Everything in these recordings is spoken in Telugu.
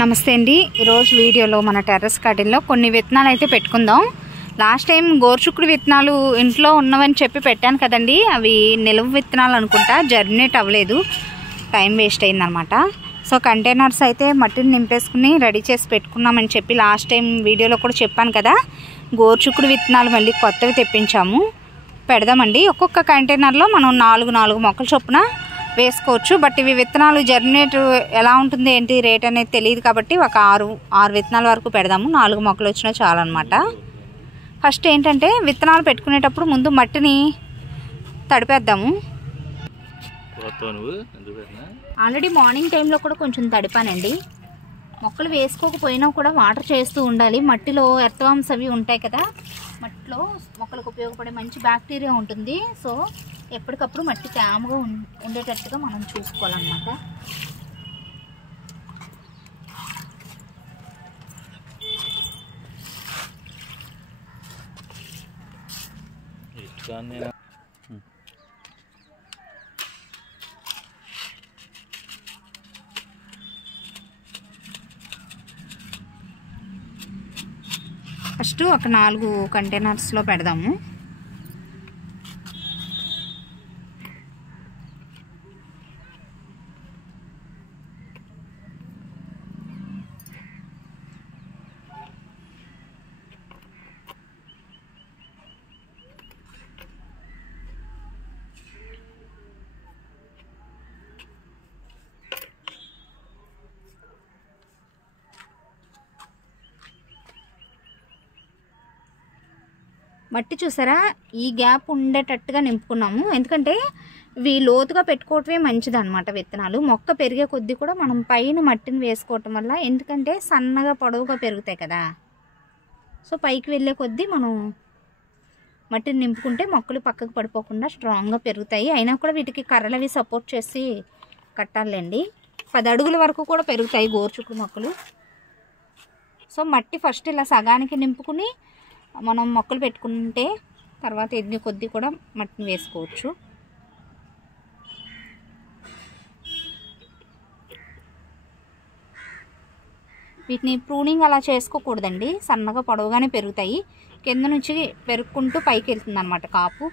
నమస్తే అండి. ఈరోజు వీడియోలో మన టెర్రస్ గార్డెన్లో కొన్ని విత్తనాలు అయితే పెట్టుకుందాం. లాస్ట్ టైం గోరుచుక్కుడు విత్తనాలు ఇంట్లో ఉన్నవని చెప్పి పెట్టాను కదండి, అవి నిలువ విత్తనాలు అనుకుంటా, జర్మినేట్ అవ్వలేదు, టైం వేస్ట్ అయిందనమాట. సో కంటైనర్స్ అయితే మట్టిని నింపేసుకుని రెడీ చేసి పెట్టుకున్నామని చెప్పి లాస్ట్ టైం వీడియోలో కూడా చెప్పాను కదా. గోరుచుక్కుడు విత్తనాలు మళ్ళీ కొత్తవి తెప్పించాము, పెడదామండి. ఒక్కొక్క కంటైనర్లో మనం 4 మొక్కలు చొప్పున వేసుకోవచ్చు. బట్ ఇవి విత్తనాలు జర్మినేట్ ఎలా ఉంటుంది ఏంటి రేట్ అనేది తెలియదు కాబట్టి ఒక 6 విత్తనాల వరకు పెడదాము. 4 మొక్కలు వచ్చినా చాలన్నమాట. ఫస్ట్ ఏంటంటే విత్తనాలు పెట్టుకునేటప్పుడు ముందు మట్టిని తడిపేద్దాము. ఆల్రెడీ మార్నింగ్ టైంలో కూడా కొంచెం తడిపానండి. మొక్కలు వేసుకోకపోయినా కూడా వాటర్ చేస్తూ ఉండాలి. మట్టిలో ఎర్త్వామ్స్ అవి ఉంటాయి కదా, మట్టిలో మొక్కలకు ఉపయోగపడే మంచి బ్యాక్టీరియా ఉంటుంది. సో ఎప్పటికప్పుడు మట్టి తేమగా ఉండేటట్టుగా మనం చూసుకోవాలన్నమాట. ఫస్ట్ ఒక 4 కంటైనర్స్లో పెడదాము. మట్టి చూసారా, ఈ గ్యాప్ ఉండేటట్టుగా నింపుకున్నాము. ఎందుకంటే ఇవి లోతుగా పెట్టుకోవటమే మంచిది అనమాట. విత్తనాలు మొక్క పెరిగే కొద్దీ కూడా మనం పైన మట్టిని వేసుకోవటం వల్ల, ఎందుకంటే సన్నగా పొడవుగా పెరుగుతాయి కదా, సో పైకి వెళ్ళే కొద్దీ మనం మట్టిని నింపుకుంటే మొక్కలు పక్కకు పడిపోకుండా స్ట్రాంగ్గా పెరుగుతాయి. అయినా కూడా వీటికి కర్రలవి సపోర్ట్ చేసి కట్టాలండి. 10 అడుగుల వరకు కూడా పెరుగుతాయి గోరుచుక్కుడు మొక్కలు. సో మట్టి ఫస్ట్ ఇలా సగానికి నింపుకుని మనం మొక్కలు పెట్టుకుంటే తర్వాత ఎదిగే కొద్దీ కూడా మట్టిని వేసుకోవచ్చు. వీటిని ప్రూనింగ్ అలా చేసుకోకూడదండి, సన్నగా పొడవుగానే పెరుగుతాయి. కింద నుంచి పెరుక్కుంటూ పైకి వెళ్తుంది అన్నమాట కాపు.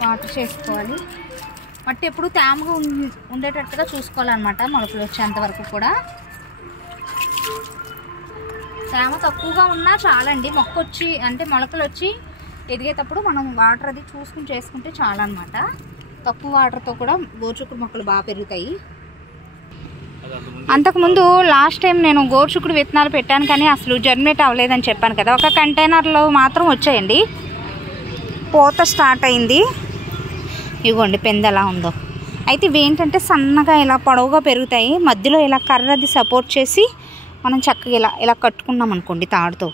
వాటర్ చేసుకోవాలి. మట్టి ఎప్పుడు తేమగా ఉండేటట్టుగా చూసుకోవాలన్నమాట. మొలకలు వచ్చేంత వరకు కూడా తేమ తక్కువగా ఉన్నా చాలండి. మొక్క వచ్చి అంటే మొలకలు వచ్చి ఎదిగేటప్పుడు మనం వాటర్ అది చూసుకుని చేసుకుంటే చాలన్నమాట. తక్కువ వాటర్తో కూడా గోరుచుక్కుడు మొక్కలు బాగా పెరుగుతాయి. అంతకుముందు లాస్ట్ టైం నేను గోరుచుక్కుడు విత్తనాలు పెట్టాను కానీ అసలు జర్మినేట్ అవ్వలేదని చెప్పాను కదా. ఒక కంటైనర్లో మాత్రం వచ్చాయండి, పూత స్టార్ట్ అయింది. ఇదిగోండి పెంద ఎలా ఉందో. అయితే ఇవి ఏంటంటే సన్నగా ఇలా పొడవుగా పెరుగుతాయి. మధ్యలో ఇలా కర్రది సపోర్ట్ చేసి మనం చక్కగా ఇలా కట్టుకున్నాం అనుకోండి తాడుతో,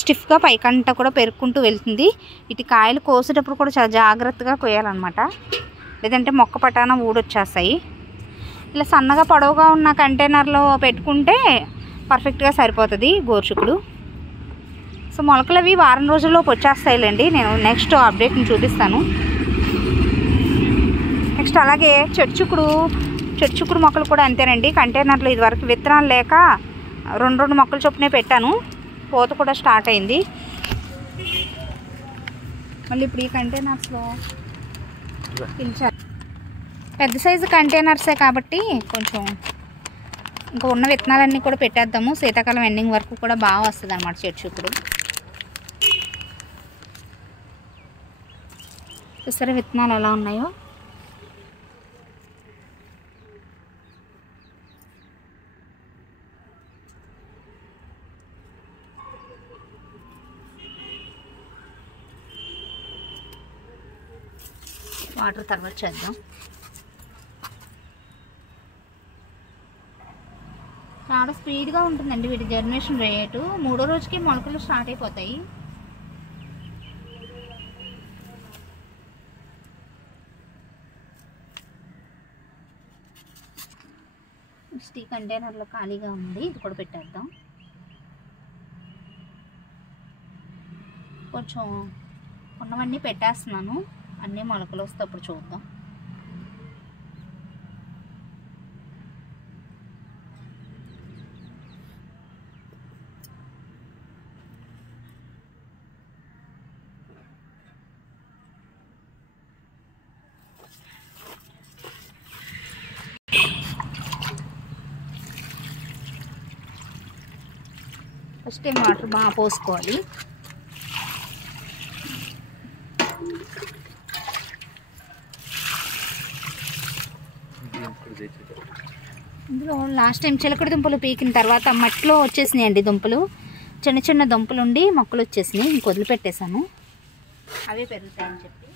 స్టిఫ్గా పైకంట కూడా పెరుక్కుంటూ వెళ్తుంది. ఇటు కాయలు కోసేటప్పుడు కూడా చాలా జాగ్రత్తగా కోయాలన్నమాట, లేదంటే మొక్క పటాన ఊడొచ్చేస్తాయి. ఇలా సన్నగా పొడవుగా ఉన్న కంటైనర్లో పెట్టుకుంటే పర్ఫెక్ట్గా సరిపోతుంది గోరుచుక్కుడు. సో మొలకలు అవి వారం రోజుల్లోకి వచ్చేస్తాయిలేండి. నేను నెక్స్ట్ అప్డేట్ని చూపిస్తాను. నెక్స్ట్ అలాగే చెట్టుచుక్కుడు మొక్కలు కూడా అంతేనండి. కంటైనర్లో ఇదివరకు విత్తనాలు లేక 2 మొక్కలు చొప్పునే పెట్టాను, పూత కూడా స్టార్ట్ అయింది. మళ్ళీ ఇప్పుడు ఈ కంటైనర్స్లో పిలిచారు. పెద్ద సైజు కంటైనర్సే కాబట్టి కొంచెం ఇంకా ఉన్న విత్తనాలన్నీ కూడా పెట్టేద్దాము. శీతాకాలం ఎండింగ్ వరకు కూడా బాగా వస్తుంది అన్నమాట చెట్టు చిక్కుడు. చూసారా విత్తనాలు ఎలా ఉన్నాయో. వాటర్ తర్వాత చేద్దాం. చాలా స్పీడ్గా ఉంటుందండి వీటి జర్మినేషన్ రేటు. 3వ రోజుకి మొలకలు స్టార్ట్ అయిపోతాయి. ఈ కంటైనర్లో ఖాళీగా ఉంది, ఇది కూడా పెట్టేద్దాం. కొంచెం ఉన్నవన్నీ పెట్టేస్తున్నాను, అన్నీ మొలకలు వస్తే అప్పుడు చూద్దాం. ఫస్ట్ టైం వాటర్ బాగా పోసుకోవాలి. ఇందులో లాస్ట్ టైం చిలకడ దుంపలు పీకిన తర్వాత మట్టిలో వచ్చేసినాయండి దుంపలు. చిన్న చిన్న దుంపలు ఉండి మొక్కలు వచ్చేసినాయి. ఇంక వదిలిపెట్టేశాను, అవే పెరుగుతాయని చెప్పి.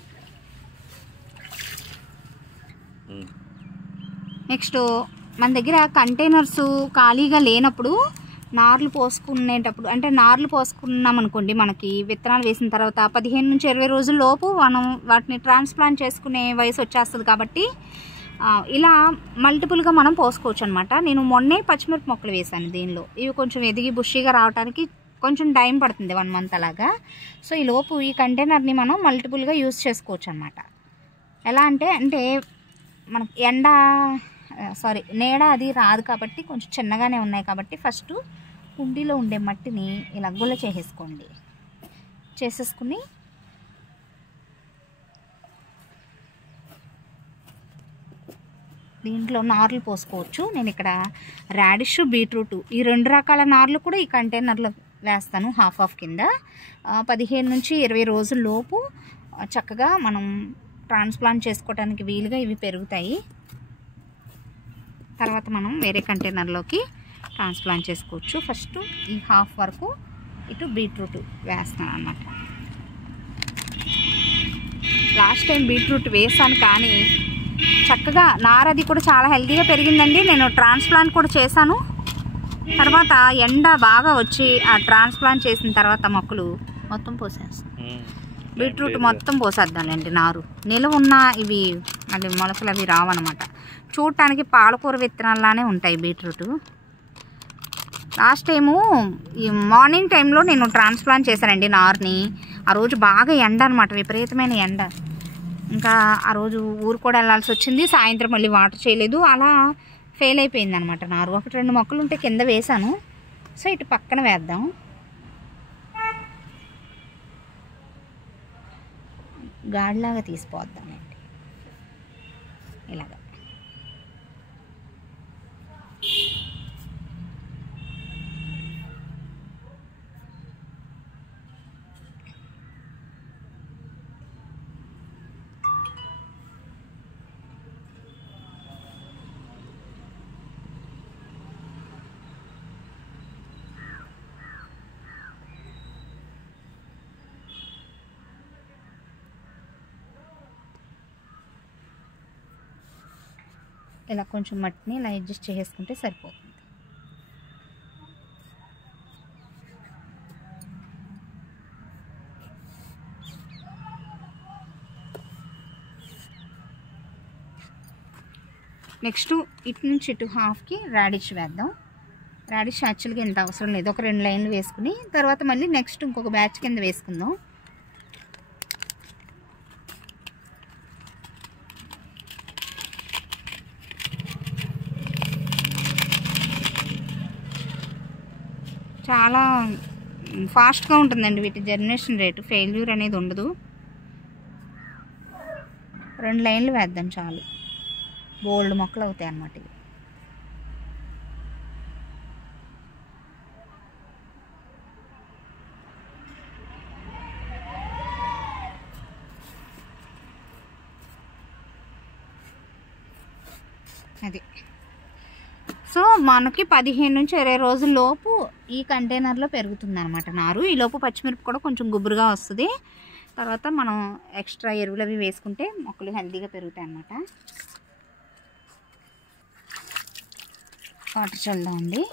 నెక్స్ట్ మన దగ్గర కంటైనర్స్ ఖాళీగా లేనప్పుడు నార్లు పోసుకునేటప్పుడు, అంటే నార్లు పోసుకున్నాం అనుకోండి, మనకి విత్తనాలు వేసిన తర్వాత 15 నుంచి 20 రోజుల లోపు మనం వాటిని ట్రాన్స్ప్లాంట్ చేసుకునే వయసు వచ్చేస్తుంది. కాబట్టి ఇలా మల్టిపుల్గా మనం పోసుకోవచ్చు అనమాట. నేను మొన్నే పచ్చిమిరప మొక్కలు వేసాను దీనిలో. ఇవి కొంచెం ఎదిగి బుషీగా రావడానికి కొంచెం టైం పడుతుంది, 1 మంత్ అలాగా. సో ఈ లోపు ఈ కంటైనర్ని మనం మల్టిపుల్గా యూజ్ చేసుకోవచ్చు అనమాట. ఎలా అంటే మనకి నీడ అది రాదు కాబట్టి కొంచెం చిన్నగానే ఉన్నాయి కాబట్టి ఫస్ట్ కుండీలో ఉండే మట్టిని ఇలా గుల్ల చేసేసుకుని దీంట్లో నార్లు పోసుకోవచ్చు. నేను ఇక్కడ రాడిష్, బీట్రూట్ ఈ 2 రకాల నార్లు కూడా ఈ కంటైనర్లో వేస్తాను. హాఫ్ కింద 15 నుంచి 20 రోజుల లోపు చక్కగా మనం ట్రాన్స్ప్లాంట్ చేసుకోవడానికి వీలుగా ఇవి పెరుగుతాయి. తర్వాత మనం వేరే కంటైనర్లోకి ట్రాన్స్ప్లాంట్ చేసుకోవచ్చు. ఫస్ట్ ఈ హాఫ్ వరకు ఇటు బీట్రూట్ వేస్తాను అన్నమాట. లాస్ట్ టైం బీట్రూట్ వేసాను కానీ చక్కగా నారది కూడా చాలా హెల్తీగా పెరిగిందండి. నేను ట్రాన్స్ప్లాంట్ కూడా చేశాను. తర్వాత ఎండ బాగా వచ్చి ఆ ట్రాన్స్ప్లాంట్ చేసిన తర్వాత మొక్కలు మొత్తం పోసేస్తాను. బీట్రూట్ మొత్తం పోసేద్దానండి. నారు నిలువ ఉన్న ఇవి మళ్ళీ మొలకలు అవి రావన్నమాట. చూడటానికి పాలకూర విత్తనాల్లానే ఉంటాయి బీట్రూట్. లాస్ట్ టైము ఈ మార్నింగ్ టైంలో నేను ట్రాన్స్ప్లాంట్ చేశానండి నారుని. ఆ రోజు బాగా ఎండ అనమాట, విపరీతమైన ఎండ. ఇంకా ఆ రోజు ఊరు కూడా వెళ్ళాల్సి వచ్చింది. సాయంత్రం మళ్ళీ వాటర్ చేయలేదు, అలా ఫెయిల్ అయిపోయింది అనమాట నారు. 1-2 మొక్కలు ఉంటే కింద వేసాను. సో ఇటు పక్కన వేద్దాం. గాడిలాగా తీసిపోద్దామండి ఇలాగా. ఇలా కొంచెం మట్టిని ఇలా అడ్జస్ట్ చేసుకుంటే సరిపోతుంది. నెక్స్ట్ ఇటు నుంచి ఇటు హాఫ్కి రాడిష్ వేద్దాం. రాడిష్ యాక్చువల్గా ఎంత అవసరం లేదు, ఒక 2 లైన్లు వేసుకుని తర్వాత మళ్ళీ నెక్స్ట్ ఇంకొక బ్యాచ్ కింద వేసుకుందాం. చాలా ఫాస్ట్గా ఉంటుందండి వీటి జర్మినేషన్ రేటు, ఫెయిల్యూర్ అనేది ఉండదు. 2 లైన్లు వేద్దాం చాలు, బోల్డ్ మొక్కలు అవుతాయి అన్నమాట ఇవి. అది. సో మనకి 15 నుంచి 20 రోజుల లోపు ఈ కంటైనర్లో పెరుగుతుంది అనమాట నారు. ఈ లోపు పచ్చిమిరప కూడా కొంచెం గుబురుగా వస్తుంది. తర్వాత మనం ఎక్స్ట్రా ఎరువులు అవి వేసుకుంటే మొక్కలు హెల్తీగా పెరుగుతాయి అన్నమాట. వాటర్ చల్దామండి.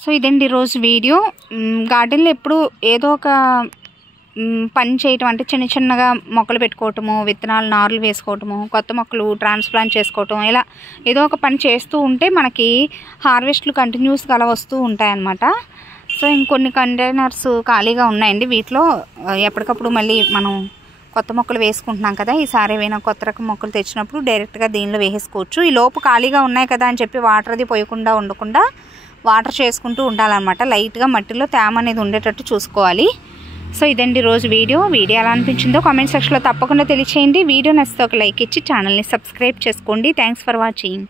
సో ఇదండి రోజు వీడియో. గార్డెన్లో ఎప్పుడు ఏదో ఒక పని చేయటం, అంటే చిన్న చిన్నగా మొక్కలు పెట్టుకోవటము, విత్తనాలు నారులు వేసుకోవటము, కొత్త మొక్కలు ట్రాన్స్ప్లాంట్ చేసుకోవటం, ఇలా ఏదో ఒక పని చేస్తూ ఉంటే మనకి హార్వెస్ట్లు కంటిన్యూస్గా అలా వస్తూ ఉంటాయన్నమాట. సో ఇంకొన్ని కంటైనర్స్ ఖాళీగా ఉన్నాయండి. వీటిలో ఎప్పటికప్పుడు మళ్ళీ మనం కొత్త మొక్కలు వేసుకుంటున్నాం కదా, ఈసారి ఏమైనా కొత్త రకం మొక్కలు తెచ్చినప్పుడు డైరెక్ట్గా దీనిలో వేసేసుకోవచ్చు. ఈ లోపు ఖాళీగా ఉన్నాయి కదా అని చెప్పి వాటర్ అది పోయకుండా ఉండకుండా వాటర్ చేసుకుంటూ ఉండాలన్నమాట. లైట్గా మట్టిలో తేమ అనేది ఉండేటట్టు చూసుకోవాలి. సో ఇదండి రోజు వీడియో ఎలా అనిపించిందో కామెంట్ సెక్షన్లో తప్పకుండా తెలియచేయండి. వీడియో నచ్చితే ఒక లైక్ ఇచ్చి ఛానల్ని సబ్స్క్రైబ్ చేసుకోండి. Thanks for watching.